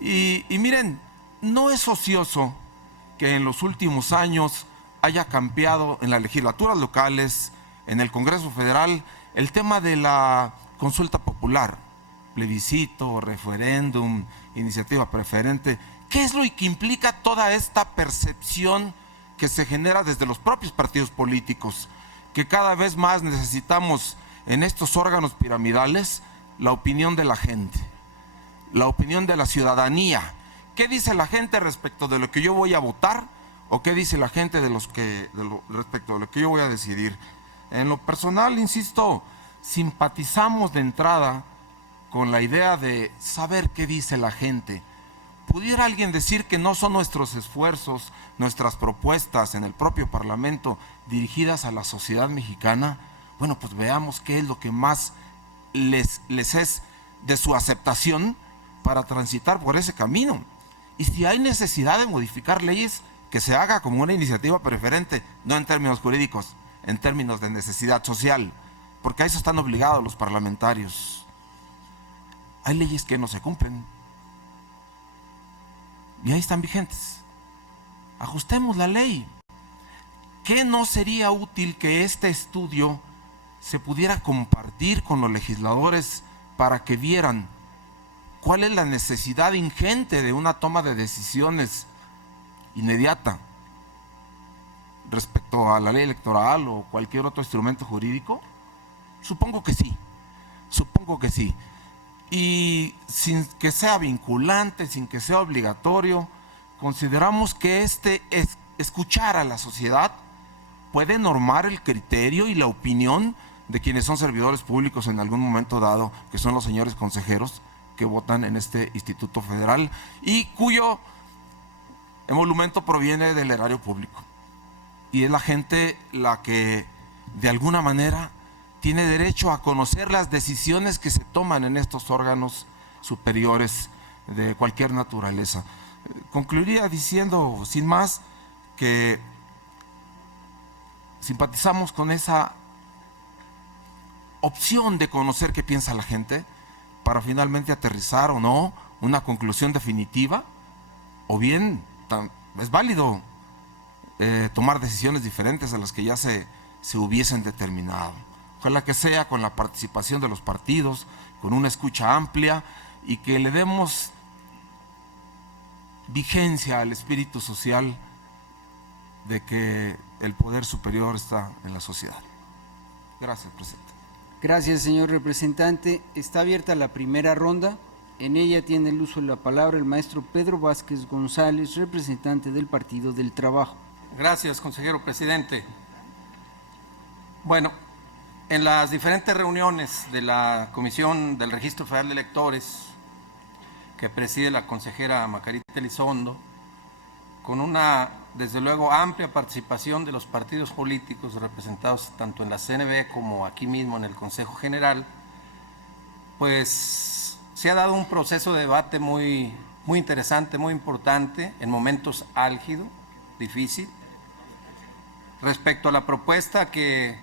Y miren, no es ocioso que en los últimos años haya cambiado en las legislaturas locales, en el Congreso Federal, el tema de la consulta popular, plebiscito, referéndum, iniciativa preferente. ¿Qué es lo que implica toda esta percepción que se genera desde los propios partidos políticos? Que cada vez más necesitamos en estos órganos piramidales la opinión de la gente, la opinión de la ciudadanía. ¿Qué dice la gente respecto de lo que yo voy a votar? ¿O qué dice la gente respecto de lo que yo voy a decidir? En lo personal, insisto, simpatizamos de entrada con la idea de saber qué dice la gente. ¿Pudiera alguien decir que no son nuestros esfuerzos, nuestras propuestas en el propio Parlamento dirigidas a la sociedad mexicana? Bueno, pues veamos qué es lo que más les es de su aceptación para transitar por ese camino. Y si hay necesidad de modificar leyes, que se haga como una iniciativa preferente, no en términos jurídicos, en términos de necesidad social, porque a eso están obligados los parlamentarios. Hay leyes que no se cumplen y ahí están vigentes. Ajustemos la ley. ¿Qué no sería útil que este estudio se pudiera compartir con los legisladores para que vieran cuál es la necesidad ingente de una toma de decisiones inmediata respecto a la ley electoral o cualquier otro instrumento jurídico? Supongo que sí, y sin que sea vinculante, sin que sea obligatorio, consideramos que escuchar a la sociedad puede normar el criterio y la opinión de quienes son servidores públicos en algún momento dado, que son los señores consejeros que votan en este Instituto Federal y cuyo emolumento proviene del erario público. Y es la gente la que de alguna manera tiene derecho a conocer las decisiones que se toman en estos órganos superiores de cualquier naturaleza. Concluiría diciendo, sin más, que simpatizamos con esa opción de conocer qué piensa la gente para finalmente aterrizar o no una conclusión definitiva, o bien es válido tomar decisiones diferentes a las que ya se hubiesen determinado. Ojalá que sea con la participación de los partidos, con una escucha amplia y que le demos vigencia al espíritu social de que el poder superior está en la sociedad. Gracias, presidente. Gracias, señor representante. Está abierta la primera ronda. En ella tiene el uso de la palabra el maestro Pedro Vázquez González, representante del Partido del Trabajo. Gracias, consejero presidente. Bueno, en las diferentes reuniones de la Comisión del Registro Federal de Electores, que preside la consejera Margarita Elizondo, con una, desde luego, amplia participación de los partidos políticos representados tanto en la CNB como aquí mismo en el Consejo General, pues se ha dado un proceso de debate muy interesante, muy importante, en momentos álgido, difícil, respecto a la propuesta que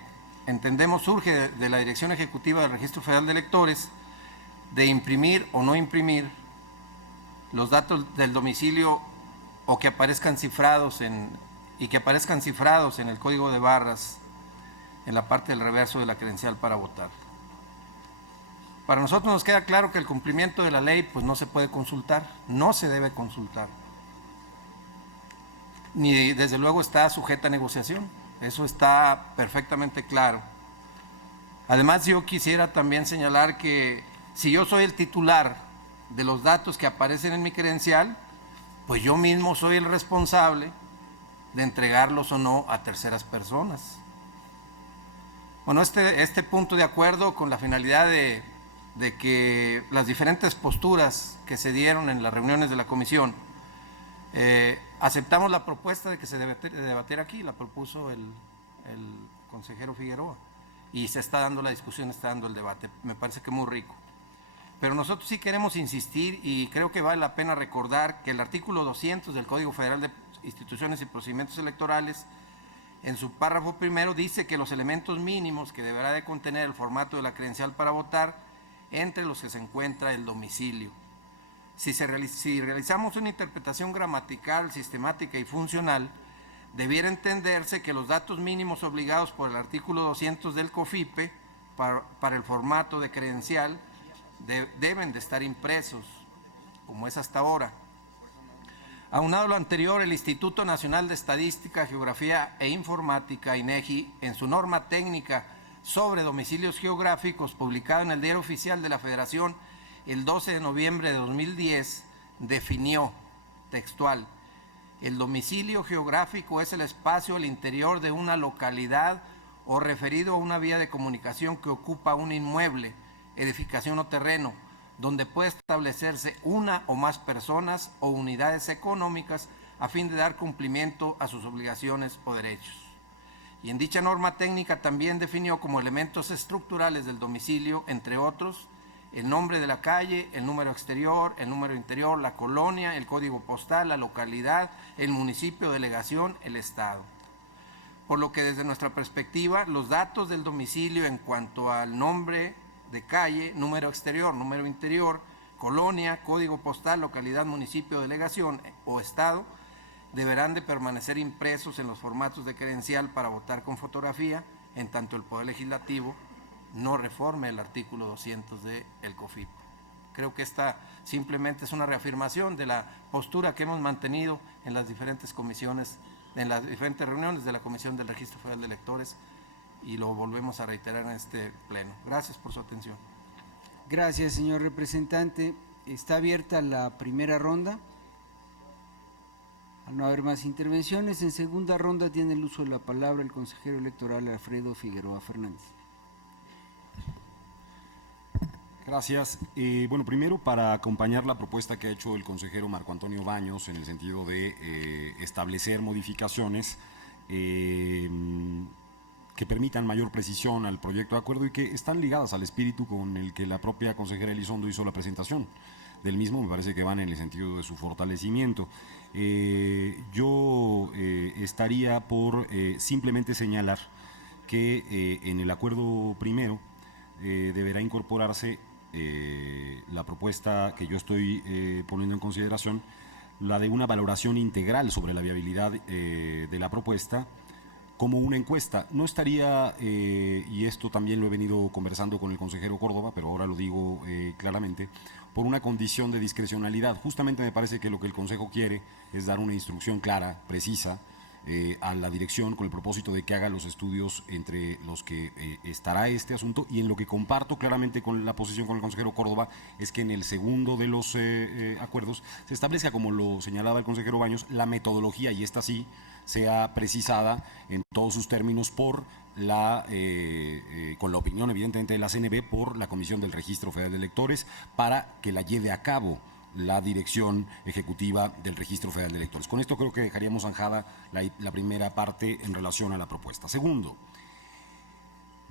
entendemos surge de la Dirección Ejecutiva del Registro Federal de Electores de imprimir o no imprimir los datos del domicilio o que aparezcan cifrados en el código de barras en la parte del reverso de la credencial para votar. Para nosotros nos queda claro que el cumplimiento de la ley pues no se puede consultar, no se debe consultar, ni desde luego está sujeta a negociación, eso está perfectamente claro. Además, yo quisiera también señalar que si yo soy el titular de los datos que aparecen en mi credencial, pues yo mismo soy el responsable de entregarlos o no a terceras personas. Bueno, este punto de acuerdo con la finalidad de que las diferentes posturas que se dieron en las reuniones de la comisión, aceptamos la propuesta de que se debatiera aquí, la propuso el consejero Figueroa, y se está dando la discusión, está dando el debate, me parece que muy rico. Pero nosotros sí queremos insistir y creo que vale la pena recordar que el artículo 200 del Código Federal de Instituciones y Procedimientos Electorales, en su párrafo primero, dice que los elementos mínimos que deberá de contener el formato de la credencial para votar, entre los que se encuentra el domicilio. Si realizamos una interpretación gramatical, sistemática y funcional, debiera entenderse que los datos mínimos obligados por el artículo 200 del COFIPE para el formato de credencial deben de estar impresos, como es hasta ahora. Aunado a lo anterior, el Instituto Nacional de Estadística, Geografía e Informática, INEGI, en su norma técnica sobre domicilios geográficos, publicada en el Diario Oficial de la Federación el 12 de noviembre de 2010, definió textual: el domicilio geográfico es el espacio al interior de una localidad o referido a una vía de comunicación que ocupa un inmueble, edificación o terreno, donde puede establecerse una o más personas o unidades económicas a fin de dar cumplimiento a sus obligaciones o derechos. Y en dicha norma técnica también definió como elementos estructurales del domicilio, entre otros, el nombre de la calle, el número exterior, el número interior, la colonia, el código postal, la localidad, el municipio, delegación, el estado. Por lo que desde nuestra perspectiva, los datos del domicilio en cuanto al nombre de calle, número exterior, número interior, colonia, código postal, localidad, municipio, delegación o estado, deberán de permanecer impresos en los formatos de credencial para votar con fotografía, en tanto el Poder Legislativo no reforme el artículo 200 del COFIP. Creo que esta simplemente es una reafirmación de la postura que hemos mantenido en las diferentes comisiones, en las diferentes reuniones de la Comisión del Registro Federal de Electores, y lo volvemos a reiterar en este pleno. Gracias por su atención. Gracias, señor representante. Está abierta la primera ronda. Al no haber más intervenciones, en segunda ronda tiene el uso de la palabra el consejero electoral Alfredo Figueroa Fernández. Gracias. Bueno, primero, para acompañar la propuesta que ha hecho el consejero Marco Antonio Baños en el sentido de establecer modificaciones que permitan mayor precisión al proyecto de acuerdo y que están ligadas al espíritu con el que la propia consejera Elizondo hizo la presentación del mismo, me parece que van en el sentido de su fortalecimiento. Yo estaría por simplemente señalar que en el acuerdo primero deberá incorporarse la propuesta que yo estoy poniendo en consideración, la de una valoración integral sobre la viabilidad de la propuesta como una encuesta. No estaría, y esto también lo he venido conversando con el consejero Córdoba, pero ahora lo digo claramente, por una condición de discrecionalidad. Justamente me parece que lo que el Consejo quiere es dar una instrucción clara, precisa, a la dirección con el propósito de que haga los estudios entre los que estará este asunto, y en lo que comparto claramente con la posición con el consejero Córdoba es que en el segundo de los acuerdos se establezca, como lo señalaba el consejero Baños, la metodología, y esta sí sea precisada en todos sus términos por la, con la opinión evidentemente de la CNB, por la Comisión del Registro Federal de Electores, para que la lleve a cabo la dirección ejecutiva del Registro Federal de Electores. Con esto creo que dejaríamos zanjada la primera parte en relación a la propuesta. Segundo,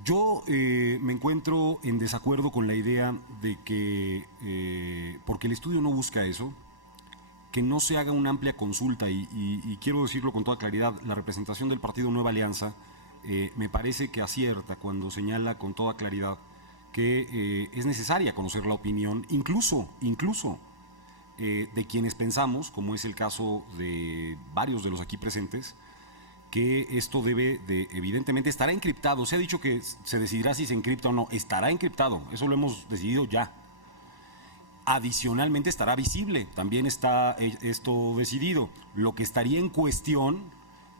yo me encuentro en desacuerdo con la idea de que, porque el estudio no busca eso, que no se haga una amplia consulta, y quiero decirlo con toda claridad, la representación del Partido Nueva Alianza me parece que acierta cuando señala con toda claridad que es necesaria conocer la opinión, incluso de quienes pensamos, como es el caso de varios de los aquí presentes, que esto debe de, evidentemente, estará encriptado. Se ha dicho que se decidirá si se encripta o no. Estará encriptado, eso lo hemos decidido ya. Adicionalmente estará visible, también está esto decidido. Lo que estaría en cuestión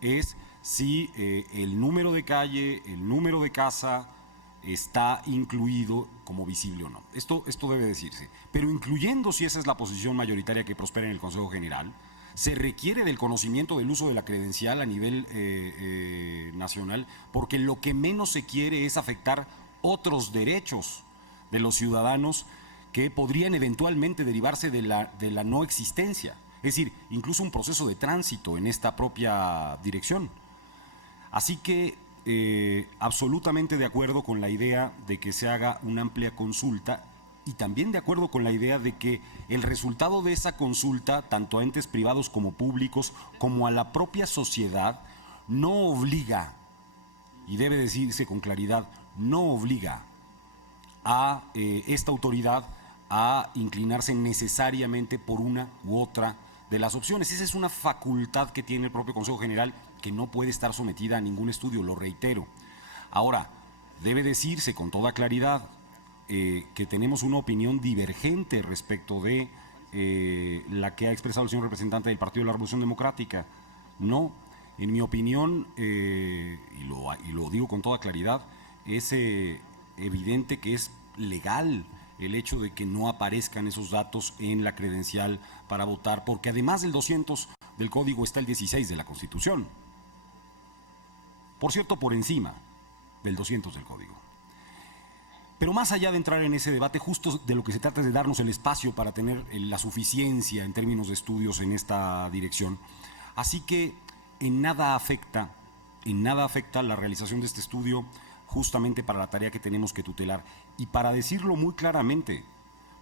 es si el número de calle, el número de casa está incluido como visible o no. Esto debe decirse. Pero incluyendo, si esa es la posición mayoritaria que prospera en el Consejo General, se requiere del conocimiento del uso de la credencial a nivel nacional, porque lo que menos se quiere es afectar otros derechos de los ciudadanos que podrían eventualmente derivarse de la no existencia. Es decir, incluso un proceso de tránsito en esta propia dirección. Así que absolutamente de acuerdo con la idea de que se haga una amplia consulta, y también de acuerdo con la idea de que el resultado de esa consulta, tanto a entes privados como públicos, como a la propia sociedad, no obliga, y debe decirse con claridad, no obliga a esta autoridad a inclinarse necesariamente por una u otra de las opciones. Esa es una facultad que tiene el propio Consejo General que no puede estar sometida a ningún estudio, lo reitero. Ahora, debe decirse con toda claridad que tenemos una opinión divergente respecto de la que ha expresado el señor representante del Partido de la Revolución Democrática. No, en mi opinión, y lo digo con toda claridad, es evidente que es legal el hecho de que no aparezcan esos datos en la credencial para votar, porque además del 200 del Código está el 16 de la Constitución. Por cierto, por encima del 200 del Código. Pero más allá de entrar en ese debate, justo de lo que se trata es de darnos el espacio para tener la suficiencia en términos de estudios en esta dirección. Así que en nada afecta la realización de este estudio justamente para la tarea que tenemos que tutelar. Y para decirlo muy claramente,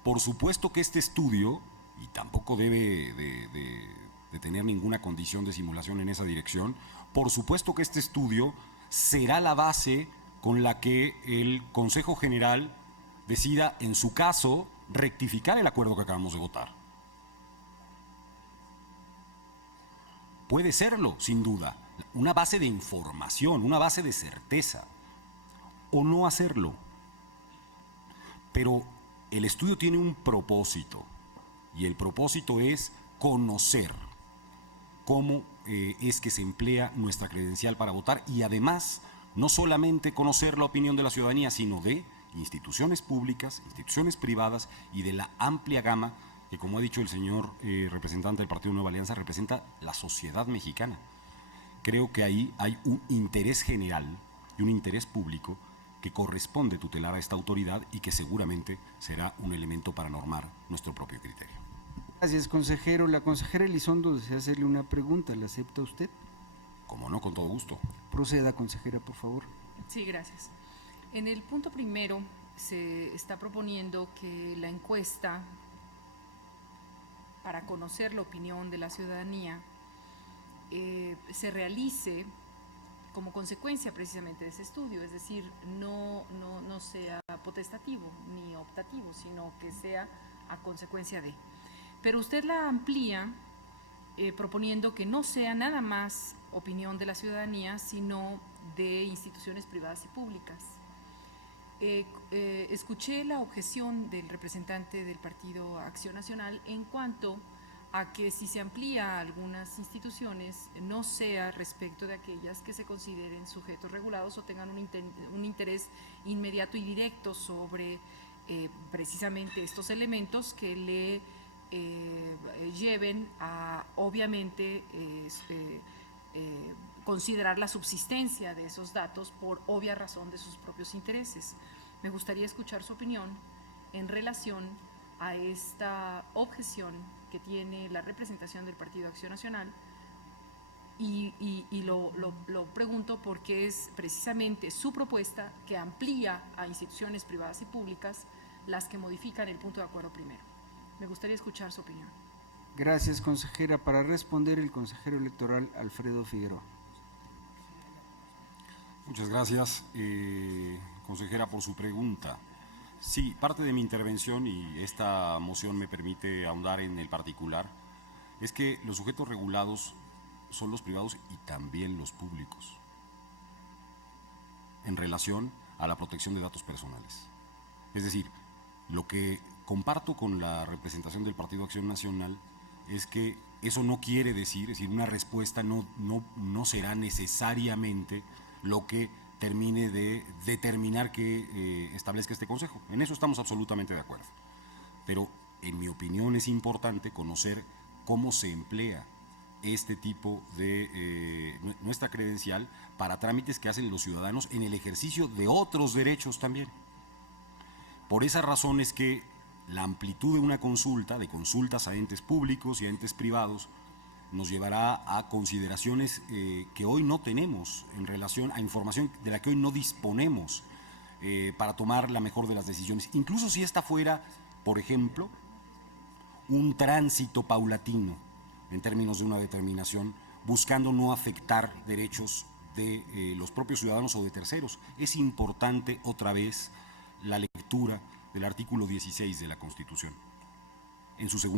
por supuesto que este estudio, y tampoco debe de tener ninguna condición de simulación en esa dirección, por supuesto que este estudio será la base con la que el Consejo General decida, en su caso, rectificar el acuerdo que acabamos de votar. Puede serlo, sin duda, una base de información, una base de certeza, o no hacerlo. Pero el estudio tiene un propósito, y el propósito es conocer cómo es que se emplea nuestra credencial para votar, y además no solamente conocer la opinión de la ciudadanía, sino de instituciones públicas, instituciones privadas y de la amplia gama que, como ha dicho el señor representante del Partido Nueva Alianza, representa la sociedad mexicana. Creo que ahí hay un interés general y un interés público que corresponde tutelar a esta autoridad y que seguramente será un elemento para normar nuestro propio criterio. Gracias, consejero. La consejera Elizondo desea hacerle una pregunta. ¿La acepta usted? Como no, con todo gusto. Proceda, consejera, por favor. Sí, gracias. En el punto primero se está proponiendo que la encuesta para conocer la opinión de la ciudadanía se realice como consecuencia precisamente de ese estudio, es decir, no sea potestativo ni optativo, sino que sea a consecuencia de. Pero usted la amplía proponiendo que no sea nada más opinión de la ciudadanía, sino de instituciones privadas y públicas. Escuché la objeción del representante del Partido Acción Nacional en cuanto a que si se amplía a algunas instituciones no sea respecto de aquellas que se consideren sujetos regulados o tengan un interés inmediato y directo sobre precisamente estos elementos que le lleven a obviamente considerar la subsistencia de esos datos por obvia razón de sus propios intereses. Me gustaría escuchar su opinión en relación a esta objeción que tiene la representación del Partido Acción Nacional y lo pregunto porque es precisamente su propuesta que amplía a instituciones privadas y públicas las que modifican el punto de acuerdo primero. Me gustaría escuchar su opinión. Gracias, consejera. Para responder, el consejero electoral Alfredo Figueroa. Muchas gracias, consejera, por su pregunta. Sí, parte de mi intervención, y esta moción me permite ahondar en el particular, es que los sujetos regulados son los privados y también los públicos en relación a la protección de datos personales. Es decir, lo que comparto con la representación del Partido Acción Nacional es que eso no quiere decir, es decir, una respuesta no será necesariamente lo que termine de determinar que establezca este Consejo. En eso estamos absolutamente de acuerdo. Pero, en mi opinión, es importante conocer cómo se emplea este tipo de nuestra credencial para trámites que hacen los ciudadanos en el ejercicio de otros derechos también. Por esa razón es que la amplitud de una consulta, de consultas a entes públicos y a entes privados, nos llevará a consideraciones que hoy no tenemos en relación a información de la que hoy no disponemos para tomar la mejor de las decisiones. Incluso si esta fuera, por ejemplo, un tránsito paulatino en términos de una determinación, buscando no afectar derechos de los propios ciudadanos o de terceros. Es importante, otra vez, la lectura del artículo 16 de la Constitución, en su segundo